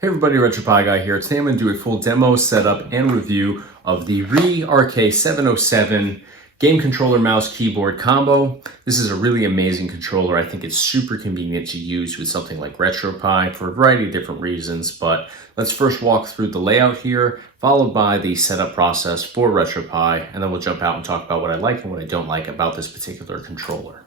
Hey everybody, RetroPie Guy here. Today I'm going to do a full demo, setup, and review of the RII RK707 game controller mouse keyboard combo. This is a really amazing controller. I think it's super convenient to use with something like RetroPie for a variety of different reasons, but let's first walk through the layout here, followed by the setup process for RetroPie, and then we'll jump out and talk about what I like and what I don't like about this particular controller.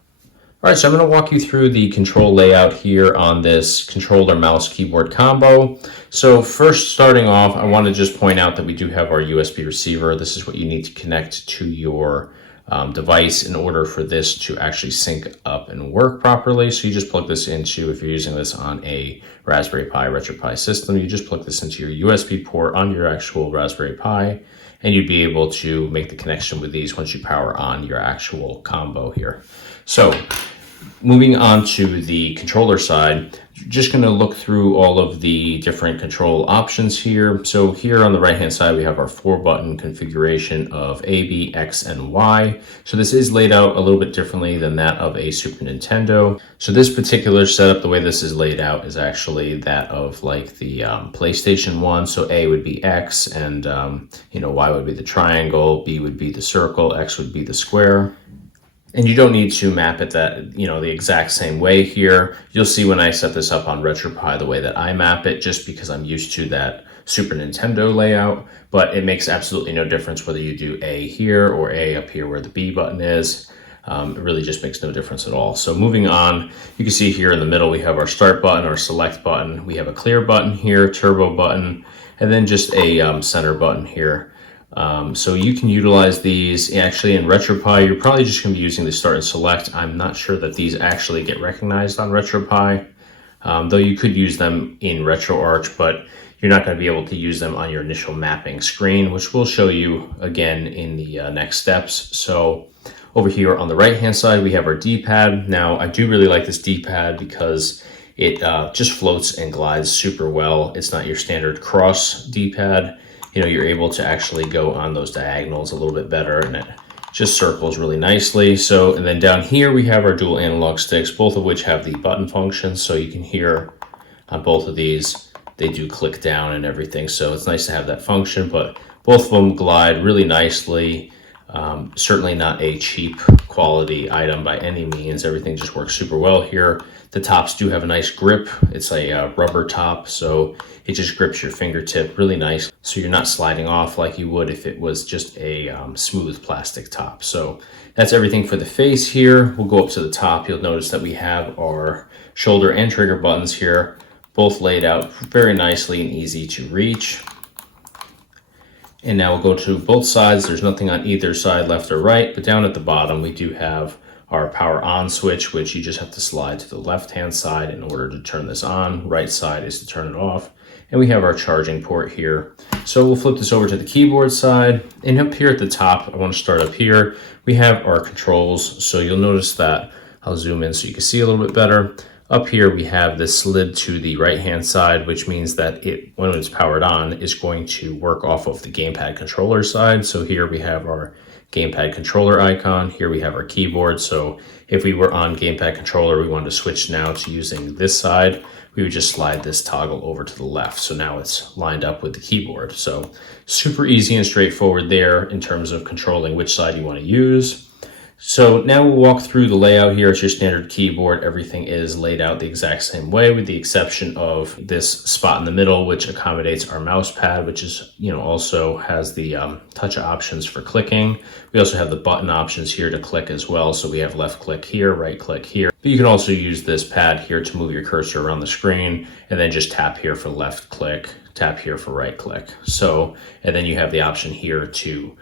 All right, so I'm going to walk you through the control layout here on this controller mouse keyboard combo. So first, starting off, I want to just point out that we do have our USB receiver. This is what you need to connect to your device in order for this to actually sync up and work properly. So you just plug this into, if you're using this on a Raspberry Pi RetroPie system, you just plug this into your USB port on your actual Raspberry Pi, and you'd be able to make the connection with these once you power on your actual combo here. So moving on to the controller side, just going to look through all of the different control options here. So here on the right hand side, we have our 4-button configuration of A, B, X, and Y. So this is laid out a little bit differently than that of a Super Nintendo. So this particular setup, the way this is laid out is actually that of like the PlayStation 1. So A would be X, and Y would be the triangle, B would be the circle, X would be the square. And you don't need to map it the exact same way here. You'll see when I set this up on RetroPie the way that I map it, just because I'm used to that Super Nintendo layout, but it makes absolutely no difference whether you do A here or A up here where the B button is. It really just makes no difference at all. So moving on, you can see here in the middle, we have our start button, our select button. We have a clear button here, turbo button, and then just a center button here. So you can utilize these. Actually, in RetroPie, you're probably just going to be using the start and select. I'm not sure that these actually get recognized on RetroPie, though you could use them in RetroArch, but you're not going to be able to use them on your initial mapping screen, which we'll show you again in the next steps. So over here on the right hand side, we have our D-pad. Now, I do really like this D-pad because it just floats and glides super well. It's not your standard cross D-pad. You're able to actually go on those diagonals a little bit better, and it just circles really nicely. So, and then down here we have our dual analog sticks, both of which have the button function. So you can hear on both of these, they do click down and everything. So it's nice to have that function, but both of them glide really nicely. Certainly not a cheap quality item by any means. Everything just works super well here. The tops do have a nice grip. It's a rubber top, so it just grips your fingertip really nice. So you're not sliding off like you would if it was just a smooth plastic top. So that's everything for the face here. We'll go up to the top. You'll notice that we have our shoulder and trigger buttons here, both laid out very nicely and easy to reach. And now we'll go to both sides. There's nothing on either side, left or right, but down at the bottom, we do have our power on switch, which you just have to slide to the left-hand side in order to turn this on. Right side is to turn it off. And we have our charging port here. So we'll flip this over to the keyboard side. And up here at the top, I want to start up here. We have our controls. So you'll notice that I'll zoom in so you can see a little bit better. Up here, we have this slid to the right-hand side, which means that when it's powered on, is going to work off of the Gamepad Controller side. So here we have our Gamepad Controller icon. Here we have our keyboard. So if we were on Gamepad Controller, we wanted to switch now to using this side, we would just slide this toggle over to the left. So now it's lined up with the keyboard. So super easy and straightforward there in terms of controlling which side you want to use. So now we'll walk through the layout here. It's your standard keyboard. Everything is laid out the exact same way, with the exception of this spot in the middle, which accommodates our mouse pad, which is, also has the touch options for clicking. We also have the button options here to click as well. So we have left click here, right click here. But you can also use this pad here to move your cursor around the screen, and then just tap here for left click, tap here for right click. So, and then you have the option here to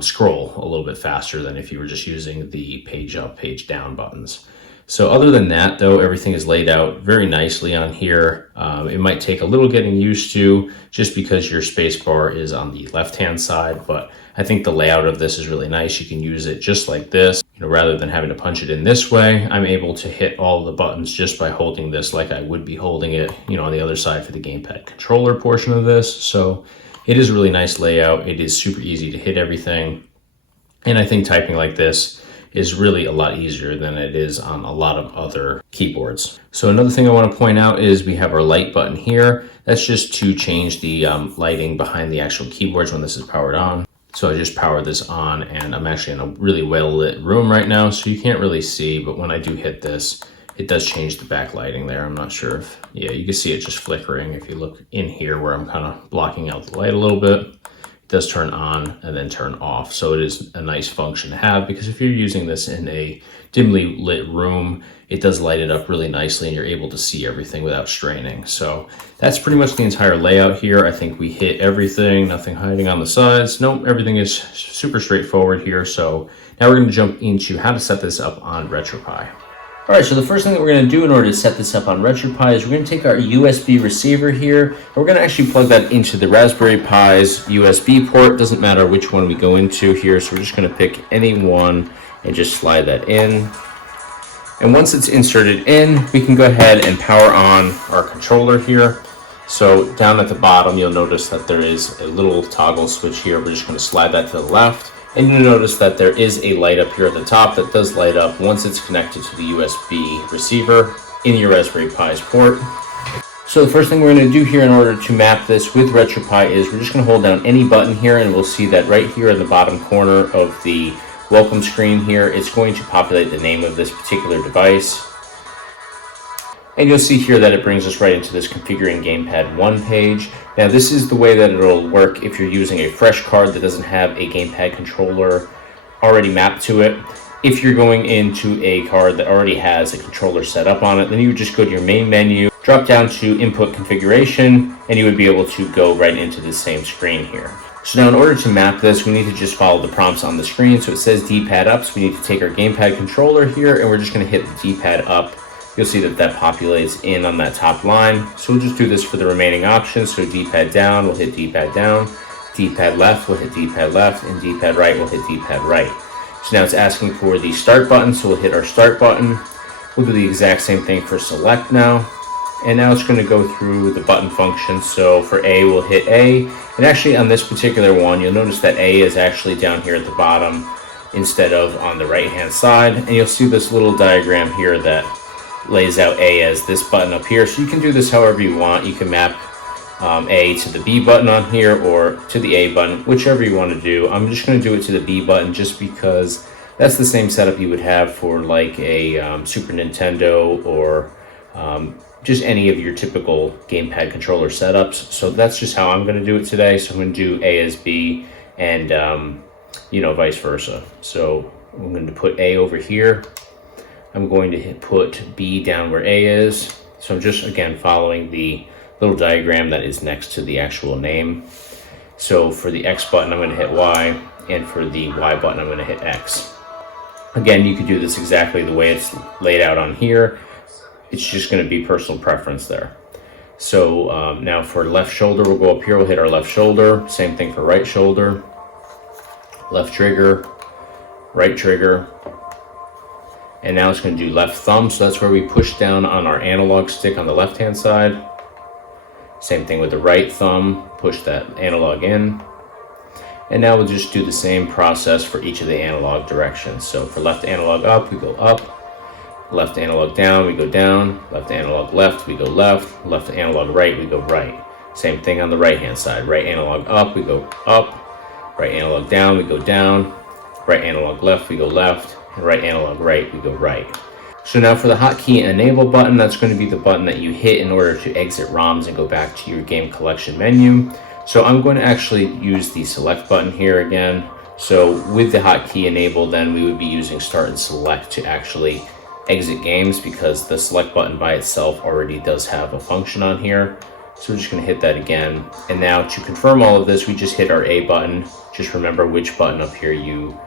scroll a little bit faster than if you were just using the page up, page down buttons. So other than that, though, everything is laid out very nicely on here. It might take a little getting used to just because your space bar is on the left-hand side, but I think the layout of this is really nice. You can use it just like this. Rather than having to punch it in this way, I'm able to hit all the buttons just by holding this like I would be holding it, on the other side for the Gamepad Controller portion of this. So it is a really nice layout. It is super easy to hit everything. And I think typing like this, is really a lot easier than it is on a lot of other keyboards. So another thing I want to point out is we have our light button here. That's just to change the lighting behind the actual keyboards when this is powered on. So I just powered this on, and I'm actually in a really well lit room right now, so you can't really see, but when I do hit this, it does change the backlighting there. I'm not sure if, yeah, you can see it just flickering. If you look in here where I'm kind of blocking out the light a little bit, it does turn on and then turn off. So it is a nice function to have, because if you're using this in a dimly lit room, it does light it up really nicely and you're able to see everything without straining. So that's pretty much the entire layout here. I think we hit everything, nothing hiding on the sides. Nope, everything is super straightforward here. So now we're going to jump into how to set this up on RetroPie. All right, so the first thing that we're going to do in order to set this up on RetroPie is we're going to take our USB receiver here, and we're going to actually plug that into the Raspberry Pi's USB port. Doesn't matter which one we go into here, so we're just going to pick any one and just slide that in. And once it's inserted in, we can go ahead and power on our controller here. So down at the bottom, you'll notice that there is a little toggle switch here. We're just going to slide that to the left. And you'll notice that there is a light up here at the top that does light up once it's connected to the USB receiver in your Raspberry Pi's port. So the first thing we're going to do here in order to map this with RetroPie is we're just going to hold down any button here, and we'll see that right here in the bottom corner of the welcome screen here, it's going to populate the name of this particular device. And you'll see here that it brings us right into this configuring Gamepad 1 page. Now this is the way that it'll work if you're using a fresh card that doesn't have a Gamepad controller already mapped to it. If you're going into a card that already has a controller set up on it, then you would just go to your main menu, drop down to input configuration, and you would be able to go right into the same screen here. So now in order to map this, we need to just follow the prompts on the screen. So it says DPad up, so we need to take our Gamepad controller here, and we're just going to hit the DPad up. You'll see that that populates in on that top line. So we'll just do this for the remaining options. So D-pad down, we'll hit D-pad down. D-pad left, we'll hit D-pad left. And D-pad right, we'll hit D-pad right. So now it's asking for the start button. So we'll hit our start button. We'll do the exact same thing for select now. And now it's going to go through the button function. So for A, we'll hit A. And actually on this particular one, you'll notice that A is actually down here at the bottom instead of on the right-hand side. And you'll see this little diagram here that lays out A as this button up here. So you can do this however you want. You can map A to the B button on here or to the A button, whichever you want to do. I'm just going to do it to the B button just because that's the same setup you would have for like a Super Nintendo or just any of your typical Gamepad controller setups. So that's just how I'm going to do it today. So I'm going to do A as B and vice versa. So I'm going to put A over here. I'm going to put B down where A is. So I'm just, again, following the little diagram that is next to the actual name. So for the X button, I'm going to hit Y, and for the Y button, I'm going to hit X. Again, you could do this exactly the way it's laid out on here. It's just going to be personal preference there. So now for left shoulder, we'll go up here, we'll hit our left shoulder. Same thing for right shoulder. Left trigger, right trigger. And now it's going to do left thumb, so that's where we push down on our analog stick on the left-hand side. Same thing with the right thumb, push that analog in. And now we'll just do the same process for each of the analog directions. So for left analog up, we go up. Left analog down, we go down. Left analog left, we go left. Left analog right, we go right. Same thing on the right-hand side. Right analog up, we go up. Right analog down, we go down. Right analog left, we go left. And right analog right, we go right. So now for the hotkey enable button, that's going to be the button that you hit in order to exit ROMs and go back to your game collection menu. So I'm going to actually use the select button here again. So with the hotkey enable, then we would be using start and select to actually exit games, because the select button by itself already does have a function on here. So we're just going to hit that again. And now to confirm all of this, we just hit our A button. Just remember which button up here you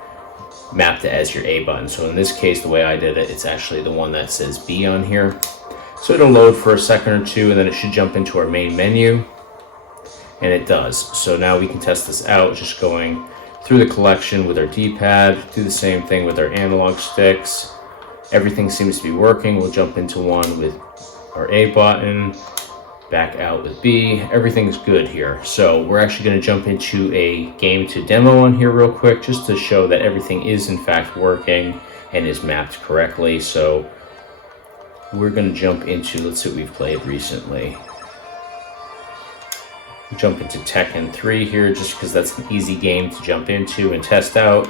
mapped it as your A button. So in this case, the way I did it, it's actually the one that says B on here. So it'll load for a second or two, and then it should jump into our main menu, and it does. So now we can test this out, just going through the collection with our D-pad, do the same thing with our analog sticks. Everything seems to be working. We'll jump into one with our A button, back out with B. Everything's good here. So we're actually going to jump into a game to demo on here real quick, just to show that everything is in fact working and is mapped correctly. So we're going to jump into, let's see what we've played recently. Jump into Tekken 3 here, just because that's an easy game to jump into and test out.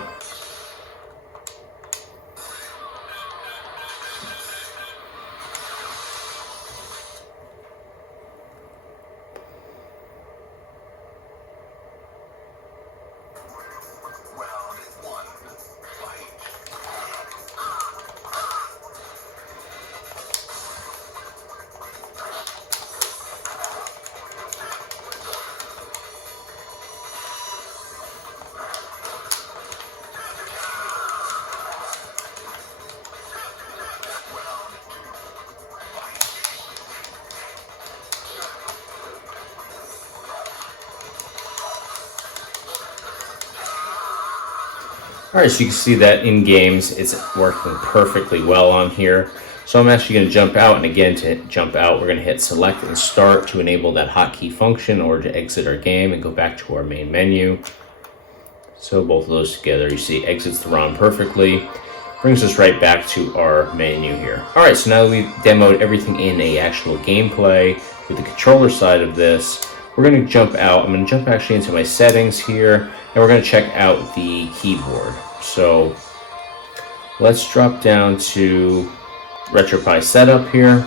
All right, so you can see that in games, it's working perfectly well on here. So I'm actually going to jump out, and again, to jump out, we're going to hit select and start to enable that hotkey function or to exit our game and go back to our main menu. So both of those together, you see exits the ROM perfectly. Brings us right back to our menu here. All right, so now that we've demoed everything in a actual gameplay with the controller side of this, we're going to jump out. I'm going to jump actually into my settings here, and we're going to check out the keyboard. So let's drop down to RetroPie Setup here.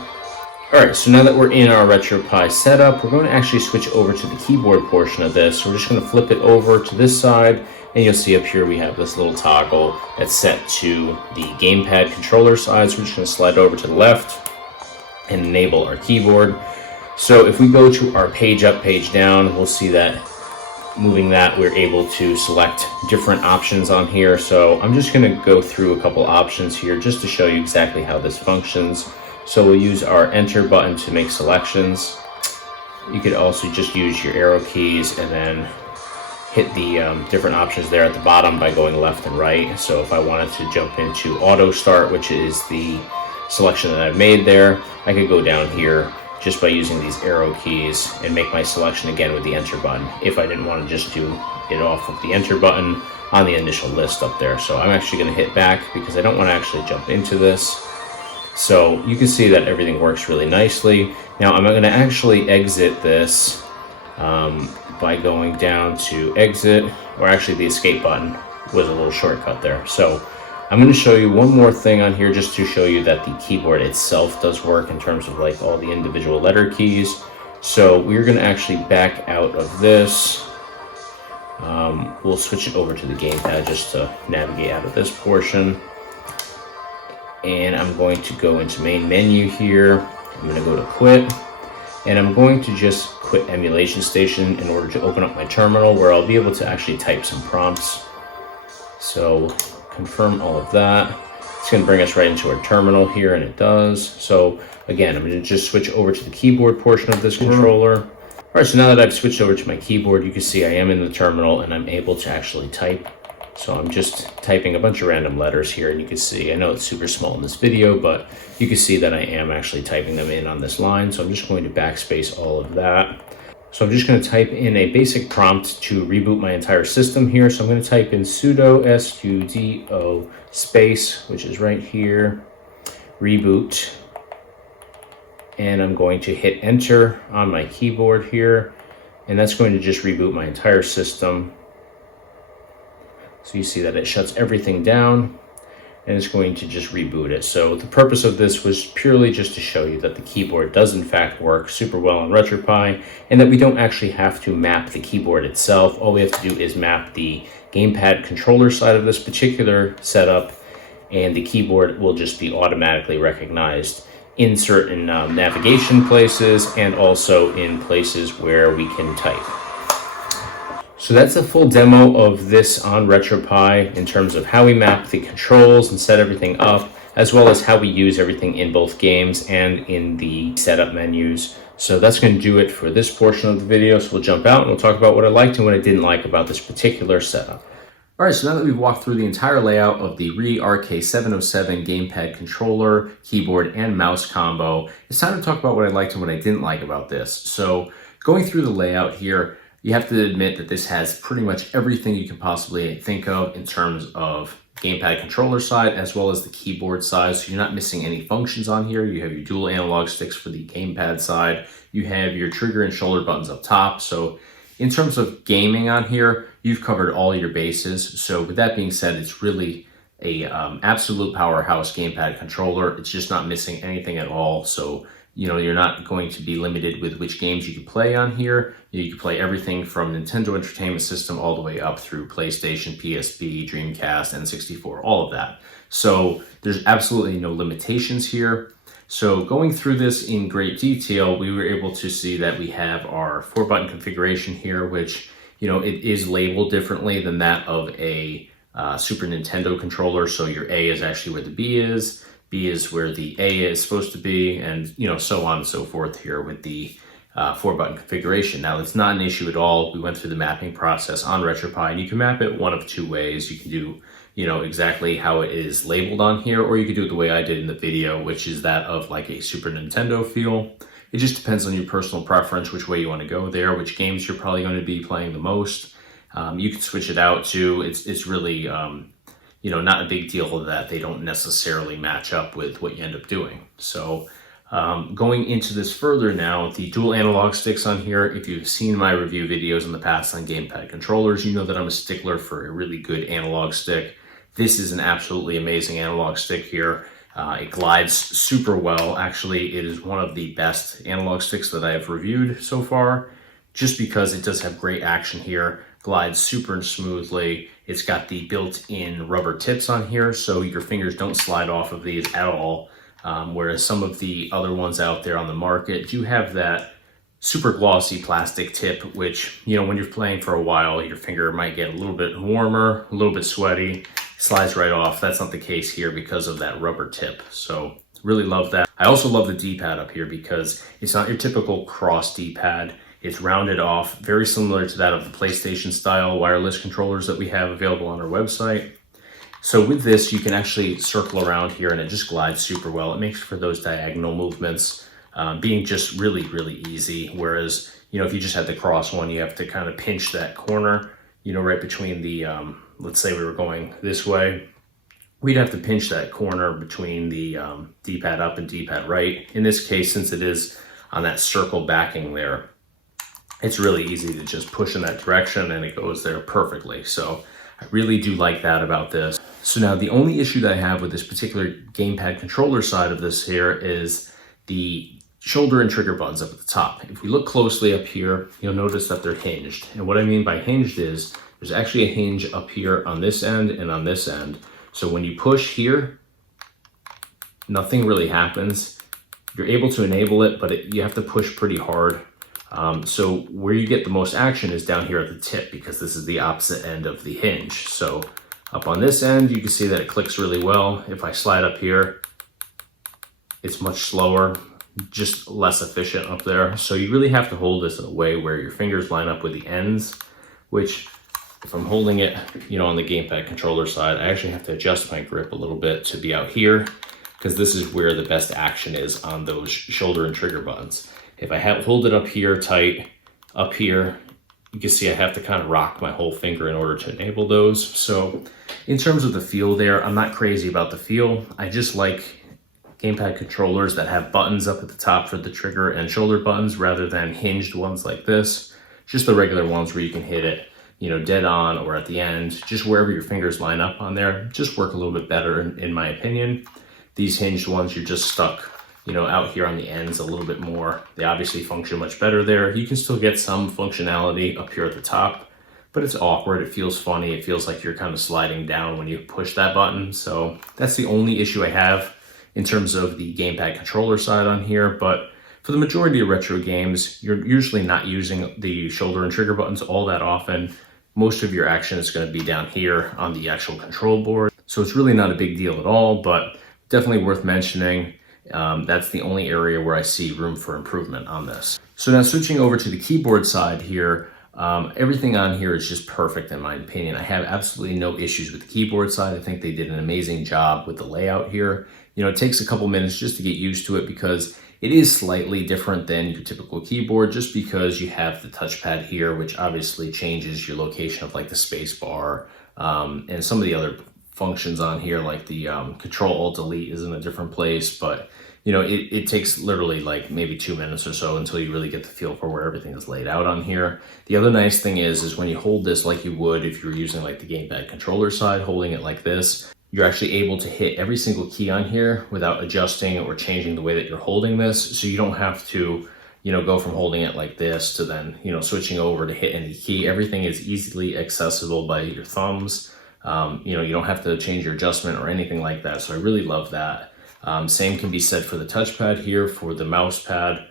All right, so now that we're in our RetroPie Setup, we're going to actually switch over to the keyboard portion of this. So we're just going to flip it over to this side, and you'll see up here we have this little toggle that's set to the Gamepad Controller side. So we're just going to slide over to the left and enable our keyboard. So if we go to our page up, page down, we'll see that moving that, we're able to select different options on here. So I'm just going to go through a couple options here just to show you exactly how this functions. So we'll use our enter button to make selections. You could also just use your arrow keys and then hit the different options there at the bottom by going left and right. So if I wanted to jump into auto start, which is the selection that I've made there, I could go down here just by using these arrow keys and make my selection again with the enter button, if I didn't want to just do it off of the enter button on the initial list up there. So I'm actually going to hit back because I don't want to actually jump into this. So you can see that everything works really nicely. Now I'm going to actually exit this by going down to exit, or actually the escape button was a little shortcut there. So I'm going to show you one more thing on here just to show you that the keyboard itself does work in terms of like all the individual letter keys. So we're going to actually back out of this. We'll switch it over to the gamepad just to navigate out of this portion. And I'm going to go into main menu here. I'm going to go to quit. And I'm going to just quit Emulation Station in order to open up my terminal where I'll be able to actually type some prompts. So confirm all of that. It's going to bring us right into our terminal here, and it does. So again, I'm going to just switch over to the keyboard portion of this controller. All right, so now that I've switched over to my keyboard, you can see I am in the terminal and I'm able to actually type. So I'm just typing a bunch of random letters here, and you can see, I know it's super small in this video, but you can see that I am actually typing them in on this line. So I'm just going to backspace all of that. So I'm just going to type in a basic prompt to reboot my entire system here. So I'm going to type in sudo sudo space, which is right here, reboot. And I'm going to hit enter on my keyboard here. And that's going to just reboot my entire system. So you see that it shuts everything down, and it's going to just reboot it. So the purpose of this was purely just to show you that the keyboard does in fact work super well on RetroPie, and that we don't actually have to map the keyboard itself. All we have to do is map the Gamepad Controller side of this particular setup, and the keyboard will just be automatically recognized in certain navigation places and also in places where we can type. So that's a full demo of this on RetroPie in terms of how we map the controls and set everything up, as well as how we use everything in both games and in the setup menus. So that's going to do it for this portion of the video. So we'll jump out and we'll talk about what I liked and what I didn't like about this particular setup. All right, so now that we've walked through the entire layout of the RII RK707 Gamepad Controller, keyboard, and mouse combo, it's time to talk about what I liked and what I didn't like about this. So going through the layout here, you have to admit that this has pretty much everything you can possibly think of in terms of Gamepad controller side as well as the keyboard side. So you're not missing any functions on here. You have your dual analog sticks for the Gamepad side. You have your trigger and shoulder buttons up top. So in terms of gaming on here, you've covered all your bases. So with that being said, it's really a absolute powerhouse Gamepad controller. It's just not missing anything at all. So, you're not going to be limited with which games you can play on here. You can play everything from Nintendo Entertainment System all the way up through PlayStation, PSP, Dreamcast, N64, all of that. So there's absolutely no limitations here. So going through this in great detail, we were able to see that we have our 4-button configuration here, which, it is labeled differently than that of a Super Nintendo controller. So your A is actually where the B is, B is where the A is supposed to be, and, so on and so forth here with the 4-button configuration. Now, it's not an issue at all. We went through the mapping process on RetroPie, and you can map it one of two ways. You can do exactly how it is labeled on here, or you could do it the way I did in the video, which is that of like a Super Nintendo feel. It just depends on your personal preference, which way you want to go there, which games you're probably going to be playing the most. You can switch it out too. It's really, not a big deal that they don't necessarily match up with what you end up doing. So going into this further now, the dual analog sticks on here, if you've seen my review videos in the past on Gamepad controllers, you know that I'm a stickler for a really good analog stick. This is an absolutely amazing analog stick here. It glides super well. Actually, it is one of the best analog sticks that I have reviewed so far, just because it does have great action here, glides super smoothly. It's got the built-in rubber tips on here, so your fingers don't slide off of these at all. Whereas some of the other ones out there on the market do have that super glossy plastic tip, which, when you're playing for a while, your finger might get a little bit warmer, a little bit sweaty, slides right off. That's not the case here because of that rubber tip. So really love that. I also love the D-pad up here because it's not your typical cross D-pad. It's rounded off, very similar to that of the PlayStation style wireless controllers that we have available on our website. So with this, you can actually circle around here and it just glides super well. It makes for those diagonal movements being just really, really easy. Whereas, if you just had the cross one, you have to kind of pinch that corner, right between the, let's say we were going this way, we'd have to pinch that corner between the D-pad up and D-pad right. In this case, since it is on that circle backing there, it's really easy to just push in that direction and it goes there perfectly. So I really do like that about this. So now the only issue that I have with this particular Gamepad controller side of this here is the shoulder and trigger buttons up at the top. If we look closely up here, you'll notice that they're hinged. And what I mean by hinged is there's actually a hinge up here on this end and on this end. So when you push here, nothing really happens. You're able to enable it, but you have to push pretty hard. So where you get the most action is down here at the tip, because this is the opposite end of the hinge. So up on this end, you can see that it clicks really well. If I slide up here, it's much slower, just less efficient up there. So you really have to hold this in a way where your fingers line up with the ends, which if I'm holding it, on the Gamepad controller side, I actually have to adjust my grip a little bit to be out here, because this is where the best action is on those shoulder and trigger buttons. If I hold it up here tight, up here, you can see I have to kind of rock my whole finger in order to enable those. So in terms of the feel there, I'm not crazy about the feel. I just like Gamepad controllers that have buttons up at the top for the trigger and shoulder buttons rather than hinged ones like this. Just the regular ones where you can hit it, dead on or at the end, just wherever your fingers line up on there, just work a little bit better in my opinion. These hinged ones, you're just stuck out here on the ends a little bit more. They obviously function much better there. You can still get some functionality up here at the top, but it's awkward. It feels funny. It feels like you're kind of sliding down when you push that button. So that's the only issue I have in terms of the Gamepad controller side on here. But for the majority of retro games, you're usually not using the shoulder and trigger buttons all that often. Most of your action is going to be down here on the actual control board. So it's really not a big deal at all, but definitely worth mentioning. That's the only area where I see room for improvement on this. So now switching over to the keyboard side here, Everything on here is just perfect in my opinion. I have absolutely no issues with the keyboard side. I think they did an amazing job with the layout here. You know, it takes a couple minutes just to get used to it because it is slightly different than your typical keyboard, just because you have the touchpad here, which obviously changes your location of like the space bar, and some of the other functions on here, like the Control-Alt-Delete is in a different place, but you know, it takes literally like maybe 2 minutes or so until you really get the feel for where everything is laid out on here. The other nice thing is when you hold this like you would if you were using like the Gamepad controller side, holding it like this, you're actually able to hit every single key on here without adjusting or changing the way that you're holding this. So you don't have to, you know, go from holding it like this to then, you know, switching over to hit any key. Everything is easily accessible by your thumbs. You know, you don't have to change your adjustment or anything like that. So I really love that. Same can be said for the touchpad here. For the mouse pad,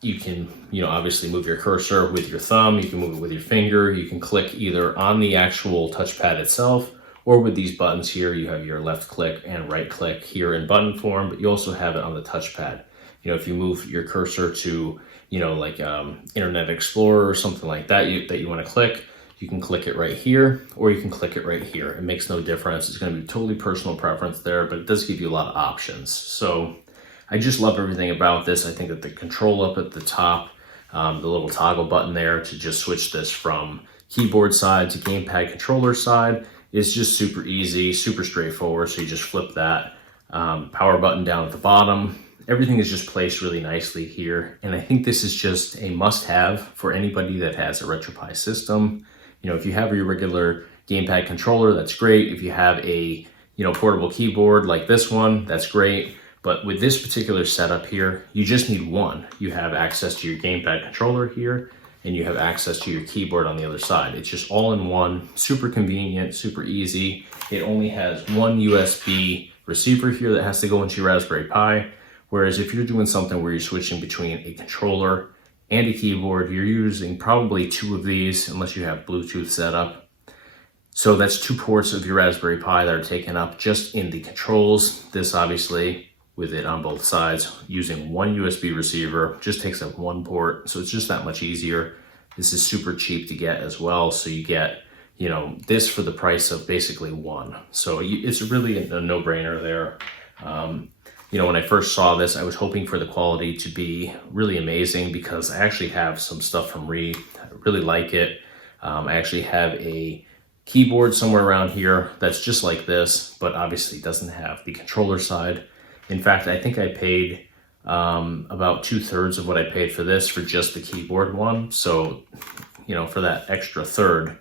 you can, you know, obviously move your cursor with your thumb. You can move it with your finger. You can click either on the actual touchpad itself, or with these buttons here, you have your left click and right click here in button form, but you also have it on the touchpad. You know, if you move your cursor to, you know, like Internet Explorer or something like that that you want to click, you can click it right here, or you can click it right here. It makes no difference. It's going to be totally personal preference there, but it does give you a lot of options. So I just love everything about this. I think that the control up at the top, the little toggle button there to just switch this from keyboard side to gamepad controller side, is just super easy, super straightforward. So you just flip that power button down at the bottom. Everything is just placed really nicely here. And I think this is just a must-have for anybody that has a RetroPie system. You know, if you have your regular gamepad controller, that's great. If you have a, you know, portable keyboard like this one, that's great. But with this particular setup here, you just need one. You have access to your gamepad controller here, and you have access to your keyboard on the other side. It's just all in one, super convenient, super easy. It only has one USB receiver here that has to go into your Raspberry Pi. Whereas if you're doing something where you're switching between a controller and a keyboard, you're using probably 2 of these unless you have Bluetooth set up. So that's 2 ports of your Raspberry Pi that are taken up just in the controls. This obviously, with it on both sides, using one USB receiver, just takes up 1 port. So it's just that much easier. This is super cheap to get as well. So you get, you know, this for the price of basically 1. So it's really a no-brainer there. You know, when I first saw this, I was hoping for the quality to be really amazing because I actually have some stuff from RII. I really like it. I actually have a keyboard somewhere around here that's just like this, but obviously doesn't have the controller side. In fact, I think I paid about 2/3 of what I paid for this for just the keyboard one. So, you know, for that extra third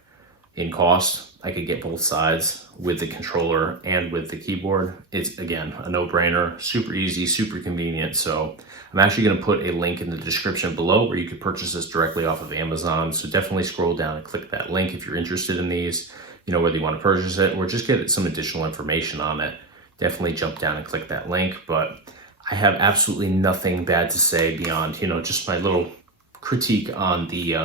in cost, I could get both sides with the controller and with the keyboard. It's, again, a no-brainer, super easy, super convenient. So I'm actually going to put a link in the description below where you could purchase this directly off of Amazon. So definitely scroll down and click that link if you're interested in these, you know, whether you want to purchase it or just get some additional information on it. Definitely jump down and click that link. But I have absolutely nothing bad to say beyond, you know, just my little critique on the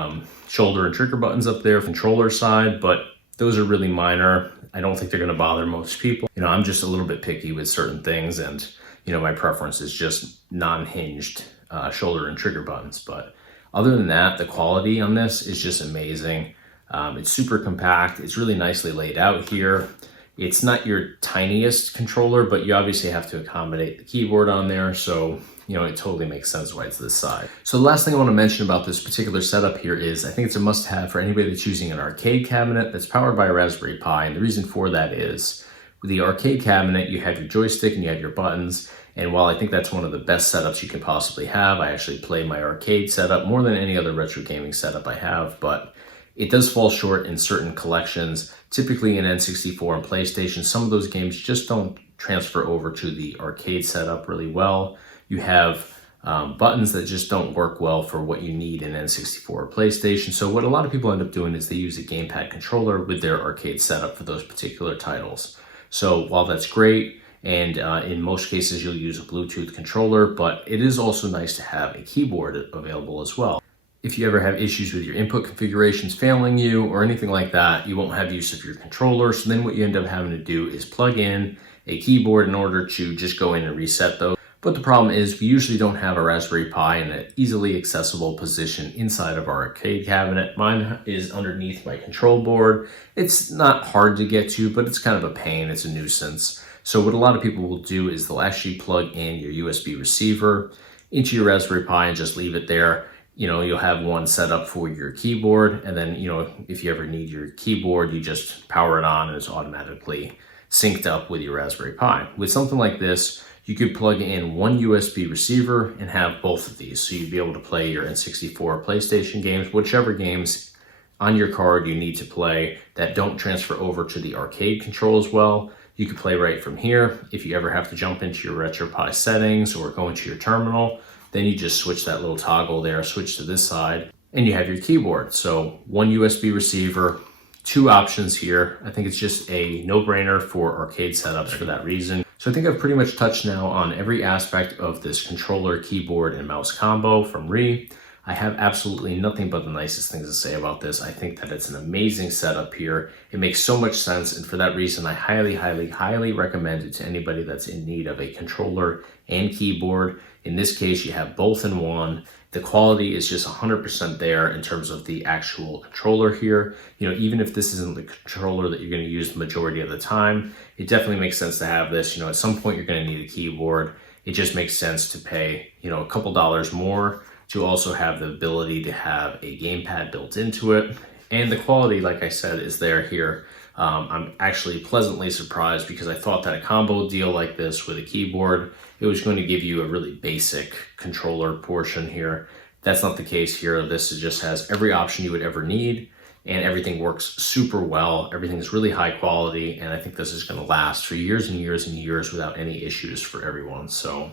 shoulder and trigger buttons up there, controller side, but those are really minor. I don't think they're going to bother most people. You know, I'm just a little bit picky with certain things, and, you know, my preference is just non-hinged shoulder and trigger buttons. But other than that, the quality on this is just amazing. It's super compact. It's really nicely laid out here. It's not your tiniest controller, but you obviously have to accommodate the keyboard on there. So, you know, it totally makes sense why it's this size. So the last thing I want to mention about this particular setup here is I think it's a must-have for anybody that's using an arcade cabinet that's powered by a Raspberry Pi. And the reason for that is with the arcade cabinet, you have your joystick and you have your buttons. And while I think that's one of the best setups you can possibly have, I actually play my arcade setup more than any other retro gaming setup I have, but it does fall short in certain collections. Typically in N64 and PlayStation, some of those games just don't transfer over to the arcade setup really well. You have buttons that just don't work well for what you need in N64 or PlayStation. So what a lot of people end up doing is they use a gamepad controller with their arcade setup for those particular titles. So while that's great, and in most cases you'll use a Bluetooth controller, but it is also nice to have a keyboard available as well. If you ever have issues with your input configurations failing you or anything like that, you won't have use of your controller. So then what you end up having to do is plug in a keyboard in order to just go in and reset those. But the problem is we usually don't have a Raspberry Pi in an easily accessible position inside of our arcade cabinet. Mine is underneath my control board. It's not hard to get to, but it's kind of a pain. It's a nuisance. So what a lot of people will do is they'll actually plug in your USB receiver into your Raspberry Pi and just leave it there. You'll have one set up for your keyboard, and then, if you ever need your keyboard, you just power it on and it's automatically synced up with your Raspberry Pi. With something like this, you could plug in one USB receiver and have both of these. So you'd be able to play your N64 PlayStation games, whichever games on your card you need to play that don't transfer over to the arcade control as well. You can play right from here. If you ever have to jump into your RetroPie settings or go into your terminal, then you just switch that little toggle there, switch to this side, and you have your keyboard. So one USB receiver, two options here. I think it's just a no-brainer for arcade setups for that reason. So I think I've pretty much touched now on every aspect of this controller, keyboard, and mouse combo from RII. I have absolutely nothing but the nicest things to say about this. I think that it's an amazing setup here. It makes so much sense, and for that reason, I highly, highly, highly recommend it to anybody that's in need of a controller and keyboard. In this case, you have both in one. The quality is just 100% there in terms of the actual controller here. Even if this isn't the controller that you're going to use the majority of the time, it definitely makes sense to have this. At some point, you're going to need a keyboard. It just makes sense to pay, a couple dollars more to also have the ability to have a gamepad built into it. And the quality, like I said, is there here. I'm actually pleasantly surprised because I thought that a combo deal like this with a keyboard, it was going to give you a really basic controller portion here. That's not the case here. This just has every option you would ever need, and everything works super well. Everything is really high quality, and I think this is going to last for years and years and years without any issues for everyone. So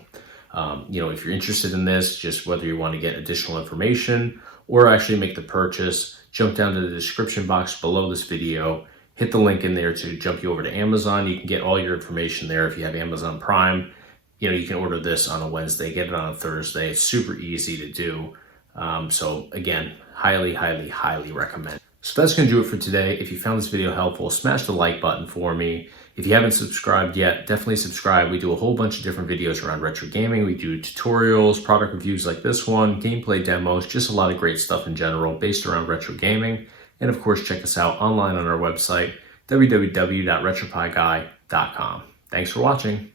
if you're interested in this, just whether you want to get additional information or actually make the purchase, jump down to the description box below this video, hit the link in there to jump you over to Amazon. You can get all your information there if you have Amazon Prime. You can order this on a Wednesday, get it on a Thursday. It's super easy to do. So again, highly, highly, highly recommend. So that's going to do it for today. If you found this video helpful, smash the like button for me. If you haven't subscribed yet, definitely subscribe. We do a whole bunch of different videos around retro gaming. We do tutorials, product reviews like this one, gameplay demos, just a lot of great stuff in general based around retro gaming. And of course, check us out online on our website, www.retropieguy.com. Thanks for watching.